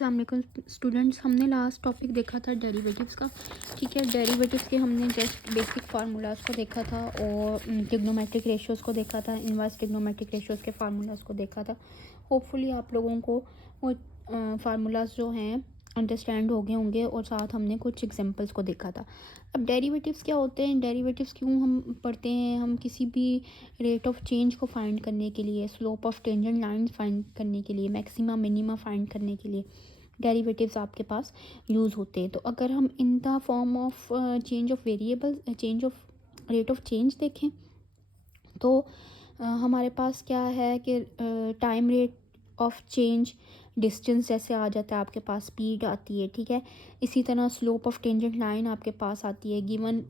अस्सलाम वालेकुम स्टूडेंट्स। हमने लास्ट टॉपिक देखा था डेरिवेटिव्स का। ठीक है, डेरिवेटिव्स के हमने जस्ट बेसिक फार्मूलाज को देखा था और ट्रिग्नोमेट्रिक रेशियोज़ को देखा था, इनवर्स ट्रिग्नोमेट्रिक रेशियोज़ के फार्मूलाज को देखा था। होपफुली आप लोगों को वो फार्मूलाज जो हैं अंडरस्टैंड हो गए होंगे और साथ हमने कुछ एग्जांपल्स को देखा था। अब डेरिवेटिव्स क्या होते हैं, डेरिवेटिव्स क्यों हम पढ़ते हैं? हम किसी भी रेट ऑफ चेंज को फाइंड करने के लिए, slope of tangent lines find करने के लिए, मैक्सिमा मिनिमा फाइंड करने के लिए डेरिवेटिव्स आपके पास यूज़ होते हैं। तो अगर हम in the form of change of variable, change of rate of change देखें तो हमारे पास क्या है कि time rate of change, distance जैसे आ जाता है आपके पास, स्पीड आती है। ठीक है, इसी तरह स्लोप ऑफ टेंजेंट लाइन आपके पास आती है, गिवन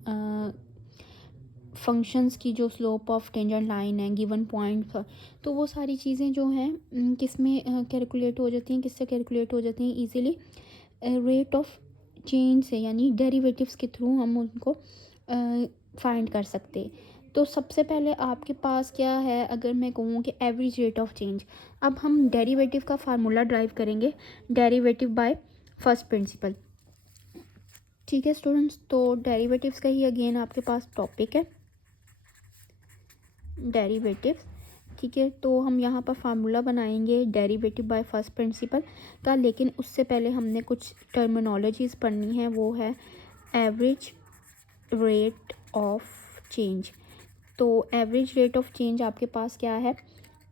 फंक्शंस की जो स्लोप ऑफ टेंजेंट लाइन है गिवन पॉइंट पर। तो वो सारी चीज़ें जो हैं किस में कैलकुलेट हो जाती हैं, किससे कैलकुलेट हो जाती हैं इजीली? रेट ऑफ चेंज से, यानी डेरिवेटिव्स के थ्रू हम उनको फाइंड कर सकते हैं। तो सबसे पहले आपके पास क्या है, अगर मैं कहूँ कि एवरेज रेट ऑफ चेंज। अब हम डेरिवेटिव का फार्मूला ड्राइव करेंगे, डेरिवेटिव बाय फर्स्ट प्रिंसिपल। ठीक है स्टूडेंट्स, तो डेरिवेटिव्स का ही अगेन आपके पास टॉपिक है, डेरिवेटिव्स। ठीक है, तो हम यहाँ पर फार्मूला बनाएंगे डेरिवेटिव बाय फर्स्ट प्रिंसिपल का, लेकिन उससे पहले हमने कुछ टर्मिनोलॉजीज़ पढ़नी है, वो है एवरेज रेट ऑफ चेंज। तो एवरेज रेट ऑफ चेंज आपके पास क्या है?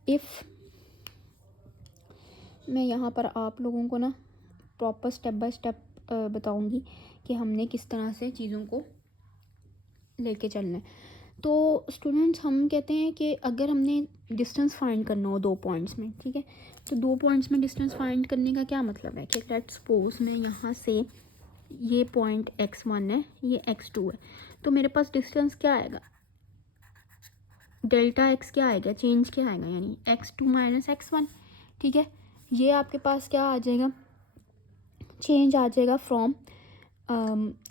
इफ़ मैं यहाँ पर आप लोगों को ना प्रॉपर स्टेप बाय स्टेप बताऊँगी कि हमने किस तरह से चीज़ों को लेके चलना है। तो स्टूडेंट्स, हम कहते हैं कि अगर हमने डिस्टेंस फाइंड करना हो दो पॉइंट्स में, ठीक है, तो दो पॉइंट्स में डिस्टेंस फाइंड करने का क्या मतलब है कि लेट्स सपोज मैं यहाँ से, ये पॉइंट x1 है, ये x2 है, तो मेरे पास डिस्टेंस क्या आएगा? डेल्टा x क्या आएगा, चेंज क्या आएगा, यानी x2 माइनस x1। ठीक है, ये आपके पास क्या आ जाएगा? चेंज आ जाएगा फ्रॉम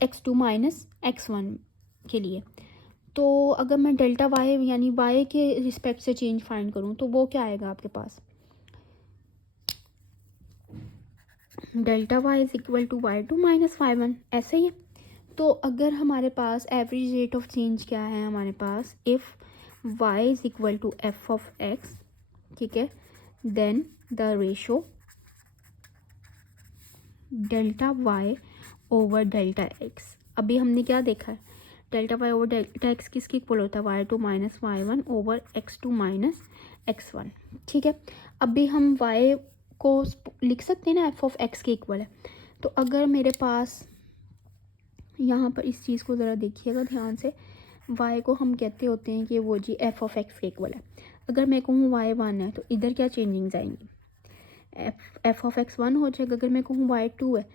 x2 माइनस x1 के लिए। तो अगर मैं डेल्टा वाई यानी वाई के रिस्पेक्ट से चेंज फाइंड करूँ तो वो क्या आएगा आपके पास? Delta y is equal to y2 minus y1, ऐसे ही है। तो अगर हमारे पास एवरेज रेट ऑफ चेंज क्या है हमारे पास, if y is equal to f of x, ठीक है, then the ratio delta y over delta x। अभी हमने क्या देखा है, delta Y over delta x किसके इक्वल होता है? y2 minus y1 over x2 minus x1। ठीक है, अभी हम y को लिख सकते हैं ना एफ ऑफ एक्स के इक्वल है। तो अगर मेरे पास यहाँ पर इस चीज़ को ज़रा देखिएगा ध्यान से, y को हम कहते होते हैं कि वो जी एफ ऑफ एक्स के इक्वल है। अगर मैं कहूँ y1 है तो इधर क्या चेंजिंग्स आएंगी? एफ ऑफ एक्स 1 हो जाएगा। अगर मैं कहूँ y2 है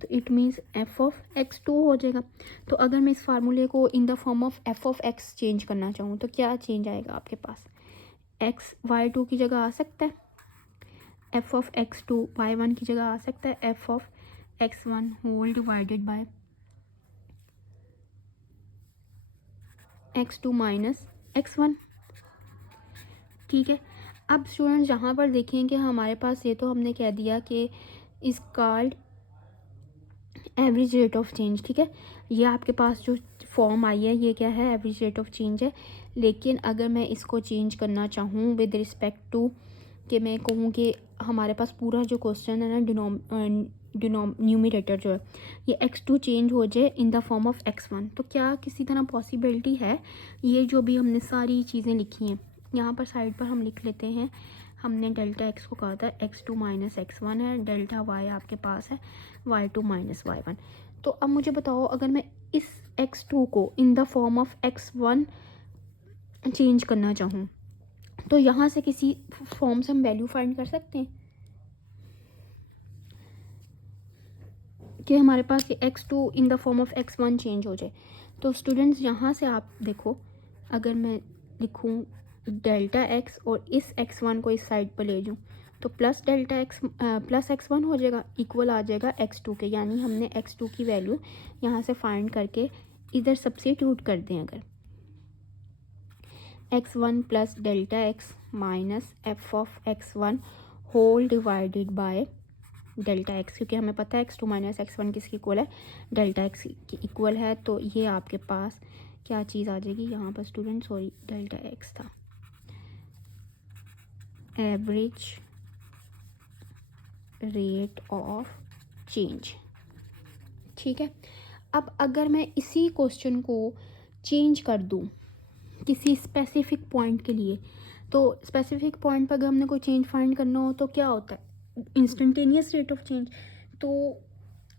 तो it means f of x 2 हो जाएगा। तो अगर मैं इस फार्मूले को in the form of F of x change करना चाहूँ तो क्या चेंज आएगा आपके पास? एक्स y2 की जगह आ सकता है, एफ ऑफ एक्स 2 y1 की जगह आ सकता है, F of X 1 whole divided by X 2 minus X 1। ठीक है, अब स्टूडेंट्स यहाँ पर देखें कि हमारे पास ये तो हमने कह दिया कि इस called average rate of change. ठीक है, ये आपके पास जो फॉर्म आई है ये क्या है? एवरेज रेट ऑफ चेंज है। लेकिन अगर मैं इसको चेंज करना चाहूँ विद रिस्पेक्ट टू कि मैं कहूँ कि हमारे पास पूरा जो क्वेश्चन है ना, न्यूमरेटर जो है ये x2 चेंज हो जाए in the form of x1, तो क्या किसी तरह पॉसिबिलिटी है? ये जो भी हमने सारी चीज़ें लिखी हैं यहाँ पर साइड पर हम लिख लेते हैं। हमने डेल्टा x को कहा था x2 माइनस x1 है, डेल्टा y आपके पास है y2 माइनस y1। तो अब मुझे बताओ, अगर मैं इस x2 को in the form of x1 change करना चाहूँ तो यहाँ से किसी फॉर्म से हम वैल्यू फाइंड कर सकते हैं कि हमारे पास ये x2 in the form of x1 change हो जाए। तो स्टूडेंट्स यहाँ से आप देखो, अगर मैं लिखूँ डेल्टा x और इस x1 को इस साइड पर ले जाऊँ तो plus delta x plus x1 हो जाएगा, इक्वल आ जाएगा x2 के, यानी हमने x2 की वैल्यू यहाँ से फाइंड करके इधर सब्स्टिट्यूट कर दें। अगर x1 plus delta x minus F of x1 whole divided by delta X, क्योंकि हमें पता है x2 माइनस x1 किसकी इक्वल है, डेल्टा एक्स की इक्वल है। तो ये आपके पास क्या चीज़ आ जाएगी यहाँ पर स्टूडेंट, सॉरी डेल्टा एक्स था, एवरेज रेट ऑफ चेंज। ठीक है, अब अगर मैं इसी क्वेश्चन को चेंज कर दूँ किसी स्पेसिफिक पॉइंट के लिए, तो स्पेसिफिक पॉइंट पर अगर हमने कोई चेंज फाइंड करना हो तो क्या होता है, इंस्टेंटेनियस रेट ऑफ चेंज। तो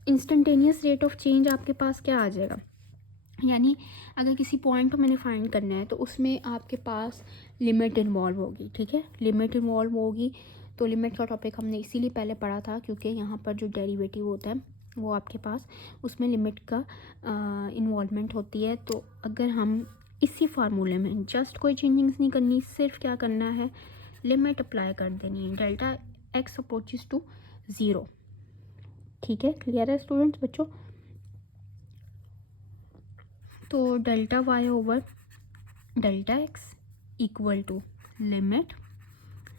इंस्टेंटेनियस रेट ऑफ चेंज आपके पास क्या आ जाएगा, यानी अगर किसी पॉइंट को मैंने फाइंड करना है तो उसमें आपके पास लिमिट इन्वॉल्व होगी। ठीक है, लिमिट इन्वॉल्व होगी, तो लिमिट का टॉपिक हमने इसीलिए पहले पढ़ा था क्योंकि यहाँ पर जो डेरिवेटिव होता है वो आपके पास उसमें लिमिट का इन्वॉल्वमेंट होती है। तो अगर हम इसी फार्मूले में जस्ट कोई चेंजिंग्स नहीं करनी, सिर्फ क्या करना है, लिमिट अप्लाई कर देनी है, डेल्टा एक्स अप्रोचेस टू 0। ठीक है, क्लियर है स्टूडेंट्स बच्चों। तो delta Y over delta X equal to limit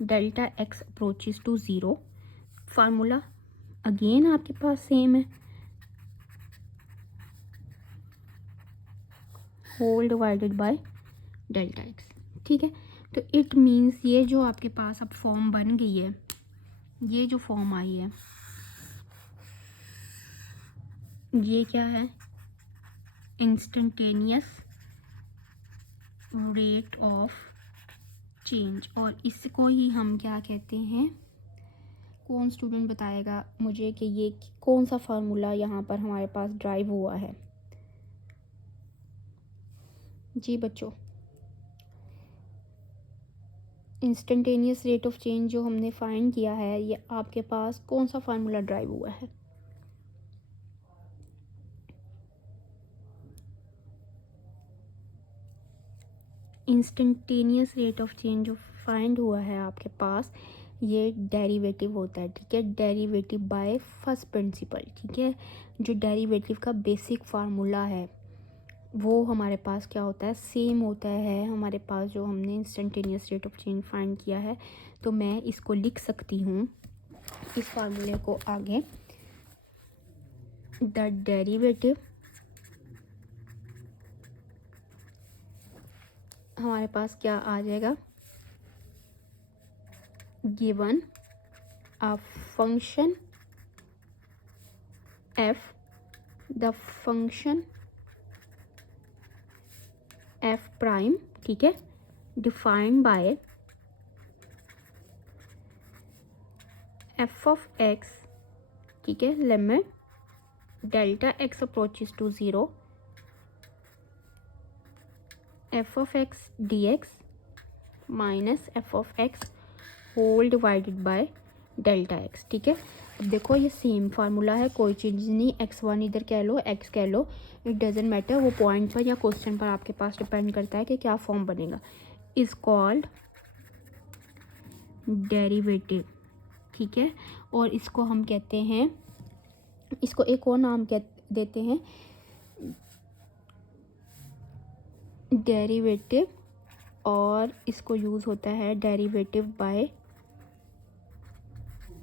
delta x approaches to 0। Formula again आपके पास सेम है, whole divided by delta X. ठीक है, तो इट मीन्स ये जो आपके पास अब फॉर्म बन गई है, ये जो फॉर्म आई है ये क्या है, इंस्टेंटेनियस रेट ऑफ चेंज। और इसको ही हम क्या कहते हैं, कौन स्टूडेंट बताएगा मुझे कि ये कौन सा फार्मूला यहाँ पर हमारे पास ड्राइव हुआ है। जी बच्चों, इंस्टेंटेनियस रेट ऑफ चेंज जो हमने फाइंड किया है, ये आपके पास कौन सा फार्मूला ड्राइव हुआ है। इंस्टेंटेनियस रेट ऑफ चेंज जो फाइंड हुआ है आपके पास, ये डेरिवेटिव होता है। ठीक है, डेरिवेटिव बाय फर्स्ट प्रिंसिपल। ठीक है, जो डेरिवेटिव का बेसिक फार्मूला है वो हमारे पास क्या होता है, सेम होता है हमारे पास जो हमने instantaneous rate of change find किया है। तो मैं इसको लिख सकती हूँ, इस फार्मूले को आगे, द डेरिवेटिव हमारे पास क्या आ जाएगा, given a function F, the function F prime, ठीक है, defined by F of x, ठीक है, limit delta x approaches to 0, F of X D X minus F of X whole divided by delta X. ठीक है, अब देखो ये same formula है, कोई चेंज नहीं, x1 इधर कह लो, x कह लो, इट डजेंट मैटर, वो पॉइंट पर या क्वेश्चन पर आपके पास डिपेंड करता है कि क्या फॉर्म बनेगा। Is called derivative. ठीक है, और इसको हम कहते हैं, इसको एक और नाम कह देते हैं, डेरिवेटिव, और इसको यूज़ होता है डेरिवेटिव बाय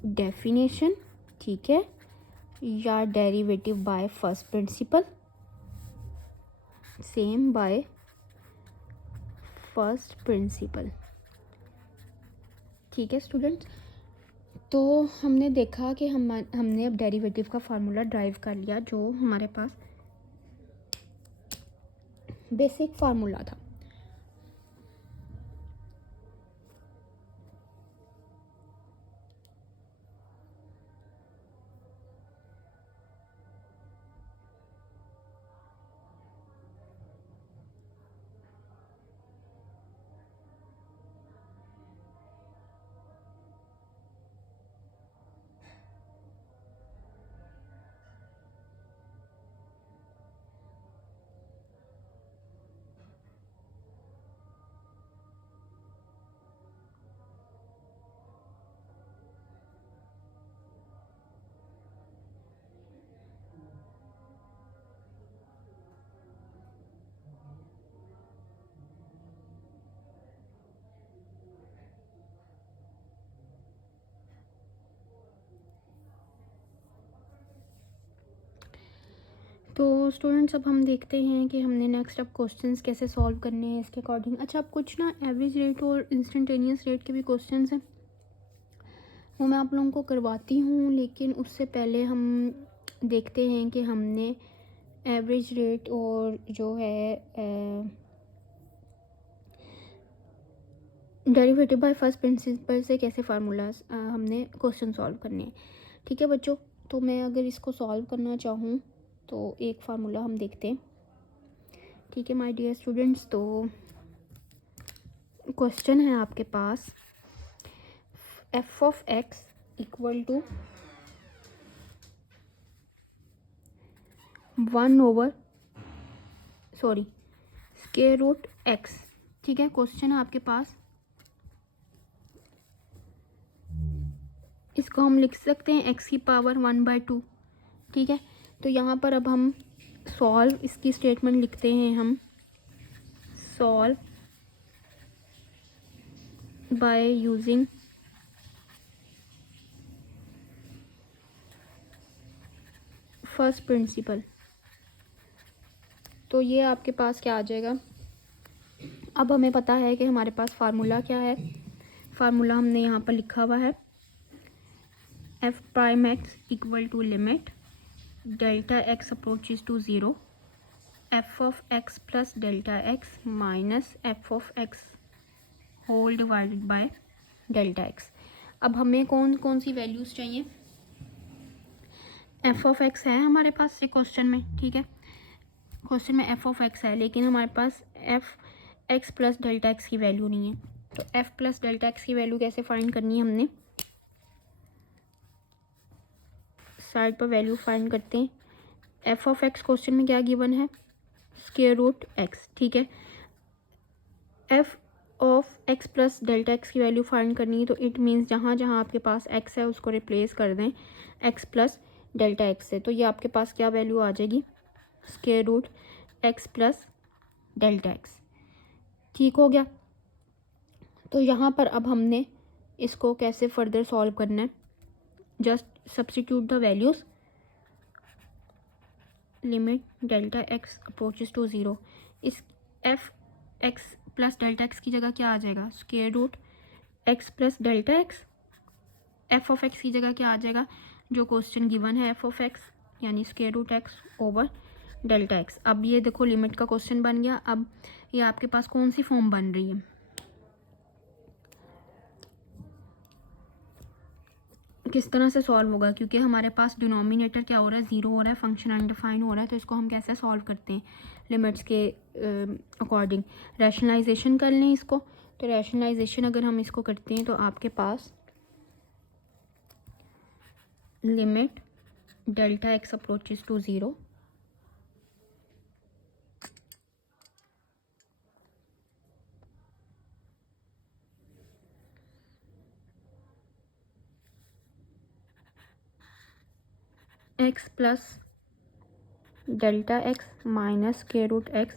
डेफिनेशन। ठीक है, या derivative by first principle, same by first principle. ठीक है स्टूडेंट्स, तो हमने देखा कि हमने अब डेरिवेटिव का फार्मूला ड्राइव कर लिया जो हमारे पास बेसिक फार्मूला था। तो स्टूडेंट्स अब हम देखते हैं कि हमने नेक्स्ट अब क्वेश्चंस कैसे सॉल्व करने हैं इसके अकॉर्डिंग। अच्छा, अब कुछ ना एवरेज रेट और इंस्टेंटेनियस रेट के भी क्वेश्चंस हैं, वो मैं आप लोगों को करवाती हूँ, लेकिन उससे पहले हम देखते हैं कि हमने एवरेज रेट और जो है डेरिवेटिव बाय फर्स्ट प्रिंसिपल से कैसे फार्मूलाज हमने क्वेश्चन सॉल्व करने हैं। ठीक है बच्चों, तो मैं अगर इसको सॉल्व करना चाहूँ तो एक फार्मूला हम देखते हैं। ठीक है माय डियर स्टूडेंट्स, तो क्वेश्चन है आपके पास f of x equal to 1/स्क्वायर रूट एक्स। ठीक है, क्वेश्चन है आपके पास, इसको हम लिख सकते हैं एक्स की पावर 1/2। ठीक है, तो यहाँ पर अब हम सॉल्व इसकी स्टेटमेंट लिखते हैं, हम solve by using first principle. तो ये आपके पास क्या आ जाएगा, अब हमें पता है कि हमारे पास फार्मूला क्या है। फार्मूला हमने यहाँ पर लिखा हुआ है F prime x equal to limit delta X approaches to 0 F of x plus delta x minus F of X whole divided by delta x. अब हमें कौन कौन सी वैल्यूज़ चाहिए, एफ ऑफ एक्स है हमारे पास ये क्वेश्चन में। ठीक है, क्वेश्चन में एफ ऑफ एक्स है, लेकिन हमारे पास f x plus delta x की वैल्यू नहीं है। तो एफ प्लस डेल्टा एक्स की वैल्यू कैसे फाइंड करनी है, हमने साइड पर वैल्यू फाइंड करते हैं। एफ ऑफ एक्स क्वेश्चन में क्या गिवन है, स्क्वायर रूट एक्स। ठीक है, F of x plus delta x की वैल्यू फाइंड करनी है, तो इट मीन्स जहाँ जहाँ आपके पास एक्स है उसको रिप्लेस कर दें एक्स प्लस डेल्टा एक्स से। तो ये आपके पास क्या वैल्यू आ जाएगी, square root x plus delta X. ठीक हो गया, तो यहाँ पर अब हमने इसको कैसे फर्दर सॉल्व करना है, just substitute the values, limit delta x approaches to 0। इस F x plus delta x की जगह क्या आ जाएगा, square root x plus delta X. F of X की जगह क्या आ जाएगा, जो क्वेश्चन गिवन है एफ ऑफ एक्स यानी square root X over delta x. अब ये देखो लिमिट का क्वेश्चन बन गया। अब ये आपके पास कौन सी फॉर्म बन रही है, किस तरह से सॉल्व होगा, क्योंकि हमारे पास डिनोमिनेटर क्या हो रहा है, 0 हो रहा है, फंक्शन अनडिफाइन हो रहा है। तो इसको हम कैसे सॉल्व करते हैं, लिमिट्स के अकॉर्डिंग रैशनलाइजेशन कर लें इसको। तो रैशनलाइजेशन अगर हम इसको करते हैं तो आपके पास limit delta x approaches to 0 x plus delta x minus square root x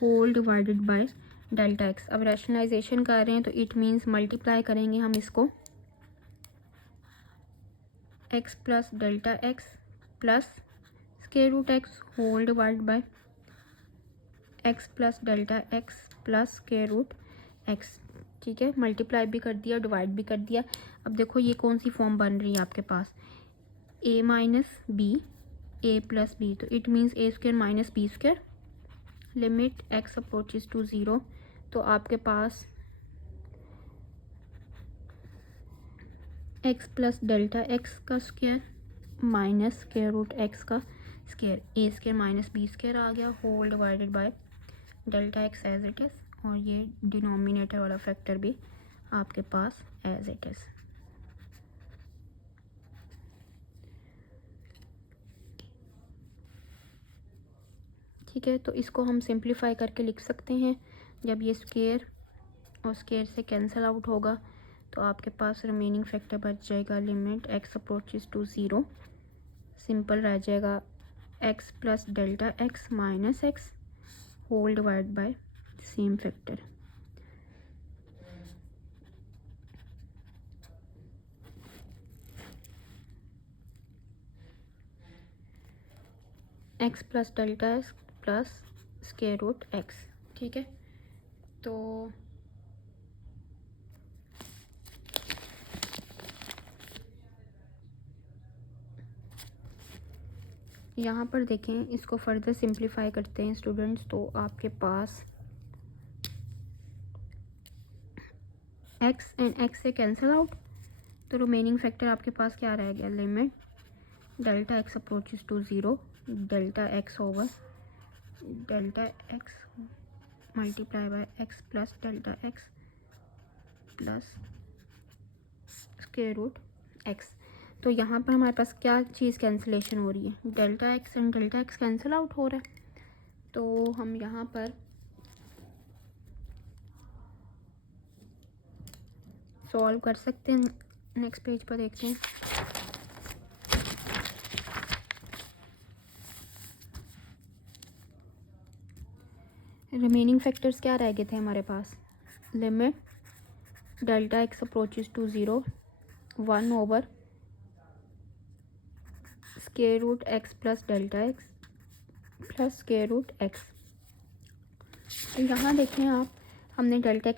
whole divided by delta x. अब रैशनलाइजेशन कर रहे हैं तो इट मीन्स मल्टीप्लाई करेंगे हम इसको X plus delta x plus square root x whole divide by X plus delta x plus square root x. ठीक है, मल्टीप्लाई भी कर दिया, डिवाइड भी कर दिया। अब देखो ये कौन सी फॉर्म बन रही है आपके पास, A minus B A plus B. तो it means A square minus B square, limit x approaches to 0। तो आपके पास एक्स प्लस डेल्टा एक्स का square minus square root X का square, A square minus B square आ गया, whole divided by delta X as it is, और ये denominator वाला फैक्टर भी आपके पास एज इट इज़। ठीक है, तो इसको हम सिंप्लीफाई करके लिख सकते हैं। जब ये स्क्वायर और स्क्वायर से कैंसिल आउट होगा तो आपके पास रिमेनिंग फैक्टर बच जाएगा limit x approaches to 0, simple रह जाएगा X plus delta x minus X whole divide by same factor. X plus delta x plus square root x. ठीक है, तो यहाँ पर देखें, इसको फर्दर सिंप्लीफाई करते हैं स्टूडेंट्स, तो आपके पास एक्स एंड एक्स से कैंसिल आउट, तो रिमेनिंग फैक्टर आपके पास क्या रह गया, limit delta x approaches to zero, delta X over delta X multiply by X plus delta x plus square root x. तो यहाँ पर हमारे पास क्या चीज़ कैंसिलेशन हो रही है, delta x and delta x cancel out हो रहा है। तो हम यहाँ पर सॉल्व कर सकते हैं। नेक्स्ट पेज पर देखते हैं। रिमेनिंग फैक्टर्स क्या रह गए थे हमारे पास, limit delta x approaches to zero, 1 over square root x plus delta x plus square root x. तो यहाँ देखें आप, हमने डेल्टा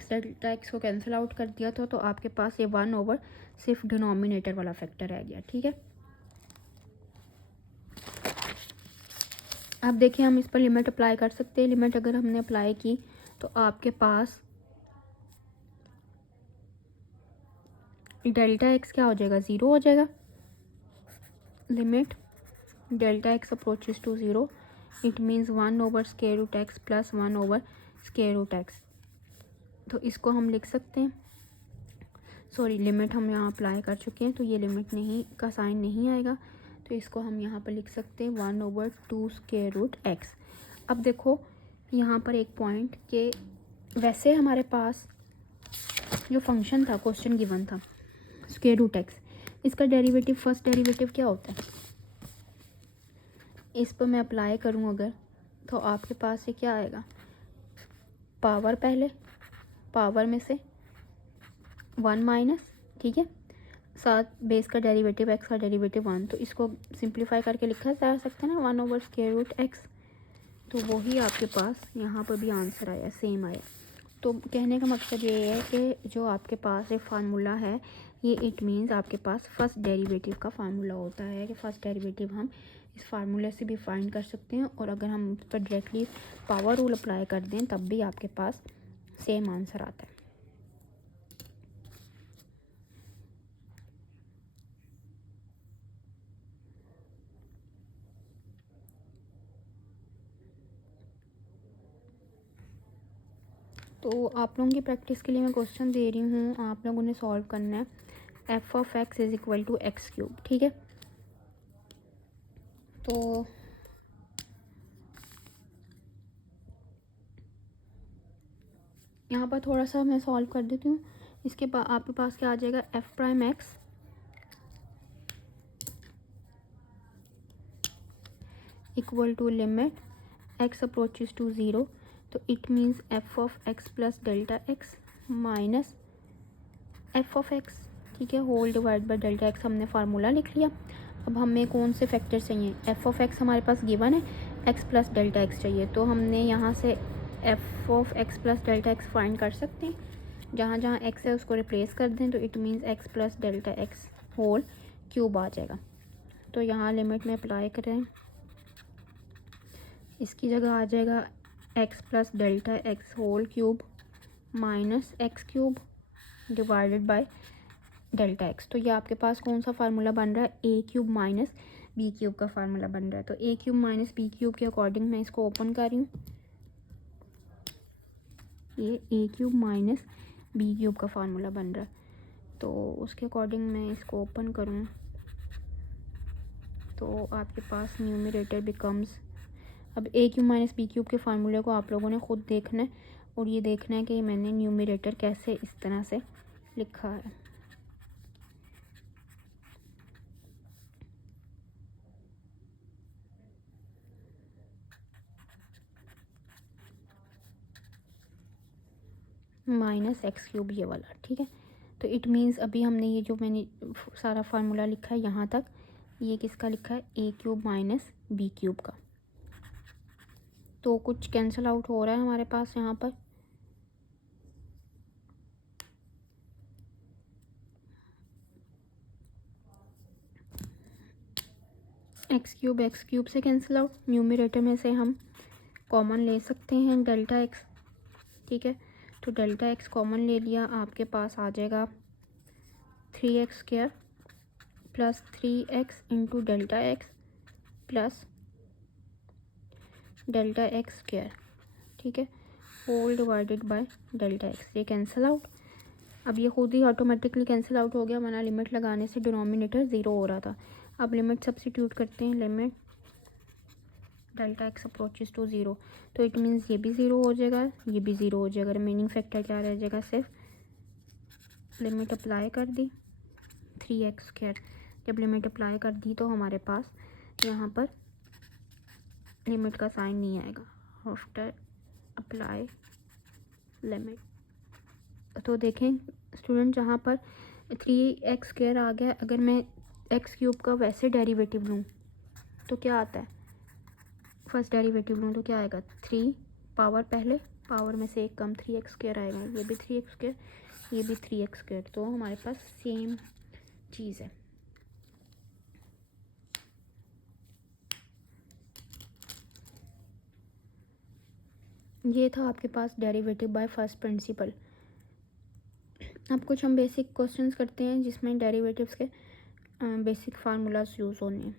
एक्स को कैंसिल आउट कर दिया था, तो आपके पास ये 1 ओवर सिर्फ डिनोमिनेटर वाला फैक्टर रह गया। ठीक है, अब देखिए हम इस पर लिमिट अप्लाई कर सकते हैं। लिमिट अगर हमने अप्लाई की तो आपके पास डेल्टा एक्स क्या हो जाएगा, ज़ीरो हो जाएगा। Limit delta x approaches to zero, it means 1 over square root x plus 1 over square root x. तो इसको हम लिख सकते हैं, सॉरी लिमिट हम यहाँ अप्लाई कर चुके हैं, तो ये लिमिट नहीं का साइन नहीं आएगा, तो इसको हम यहाँ पर लिख सकते हैं 1 ओवर 2 स्क्वायर रूट एक्स। अब देखो यहाँ पर एक पॉइंट के, वैसे हमारे पास जो फंक्शन था, क्वेश्चन गिवन था स्क्वायर रूट एक्स, इसका डेरिवेटिव फर्स्ट डेरिवेटिव क्या होता है, इस पर मैं अप्लाई करूँ अगर, तो आपके पास ये क्या आएगा, पावर पहले, पावर में से 1 माइनस, ठीक है, साथ बेस का डेरिवेटिव एक्स का डेरिवेटिव 1, तो इसको सिंप्लीफाई करके लिखा जा सकता है ना 1 ओवर स्क्वायर रूट एक्स। तो वही आपके पास यहाँ पर भी आंसर आया, सेम आया। तो कहने का मकसद ये है कि जो आपके पास एक फार्मूला है, ये इट मीन्स आपके पास फर्स्ट डेरिवेटिव का फार्मूला होता है, कि फर्स्ट डेरिवेटिव हम इस फार्मूले से भी फाइंड कर सकते हैं, और अगर हम उस पर डायरेक्टली पावर रूल अप्लाई कर दें तब भी आपके पास सेम आंसर आता है। तो आप लोगों की प्रैक्टिस के लिए मैं क्वेश्चन दे रही हूँ, आप लोगों ने सॉल्व करना है। F of X is equal to X cube, ठीक है। तो यहाँ पर थोड़ा सा मैं सॉल्व कर देती हूँ। इसके बाद आपके पास क्या आ जाएगा, f prime x equal to limit x approaches to zero, तो it means f of x plus delta x minus F of x, ठीक है, whole divide by delta x. हमने फार्मूला लिख लिया। अब हमें कौन से फैक्टर चाहिए, एफ ऑफ एक्स हमारे पास गिवन है, एक्स प्लस डेल्टा एक्स चाहिए, तो हमने यहाँ से F of x plus delta x find कर सकते हैं। जहाँ जहाँ एक्स है उसको रिप्लेस कर दें, तो it means x plus delta x whole cube आ जाएगा। तो यहाँ लिमिट में अप्लाई करें, इसकी जगह आ जाएगा X plus delta x whole cube minus X cube divided by delta X. तो ये आपके पास कौन सा फार्मूला बन रहा है, ए क्यूब माइनस बी क्यूब का फार्मूला बन रहा है। तो ए क्यूब माइनस बी क्यूब के अकॉर्डिंग मैं इसको ओपन कर रही हूँ, ये ए क्यूब माइनस बी क्यूब का फार्मूला बन रहा है। तो उसके अकॉर्डिंग मैं इसको ओपन करूँ तो आपके पास न्यूमरेटर बिकम्स, अब ए क्यूब माइनस बी क्यूब के फार्मूले को आप लोगों ने ख़ुद देखना है, और ये देखना है कि मैंने न्यूमरेटर कैसे इस तरह से लिखा है। माइनस एक्स क्यूब ये वाला, ठीक है। तो इट मीन्स अभी हमने ये जो मैंने सारा फार्मूला लिखा है यहाँ तक, ये किसका लिखा है, ए क्यूब माइनस बी क्यूब का। तो कुछ कैंसिल आउट हो रहा है हमारे पास यहाँ पर। एक्स क्यूब से कैंसिल आउट। न्यूमरेटर में से हम कॉमन ले सकते हैं डेल्टा एक्स, ठीक है। तो डेल्टा एक्स कॉमन ले लिया, आपके पास आ जाएगा 3x² plus 3x into delta x plus delta X square, ठीक है, whole divided by delta X. ये कैंसिल आउट। अब ये खुद ही ऑटोमेटिकली कैंसिल आउट हो गया, वरना लिमिट लगाने से डिनोमिनेटर ज़ीरो हो रहा था। अब लिमिट सब्स्टिट्यूट करते हैं, limit delta x approaches to zero, तो इट मीन्स ये भी ज़ीरो हो जाएगा, ये भी ज़ीरो हो जाएगा। रिमेनिंग फैक्टर क्या रह जाएगा, सिर्फ लिमिट अप्लाई कर दी 3x²। जब लिमिट अप्लाई कर दी तो हमारे पास यहाँ पर लिमिट का साइन नहीं आएगा आफ्टर अप्लाई लिमिट। तो देखें स्टूडेंट, जहाँ पर 3x² आ गया, अगर मैं x³ का वैसे डेरिवेटिव लूँ तो क्या आता है, फर्स्ट डेरिवेटिव लूँ तो क्या आएगा, 3 पावर, पहले पावर में से एक कम 3x² आएगा। ये भी 3x², ये भी 3x², तो हमारे पास सेम चीज़ है। ये था आपके पास डेरिवेटिव बाय फर्स्ट प्रिंसिपल। अब कुछ हम बेसिक क्वेश्चंस करते हैं जिसमें डेरिवेटिव्स के बेसिक फार्मूलाज यूज़ होने हैं।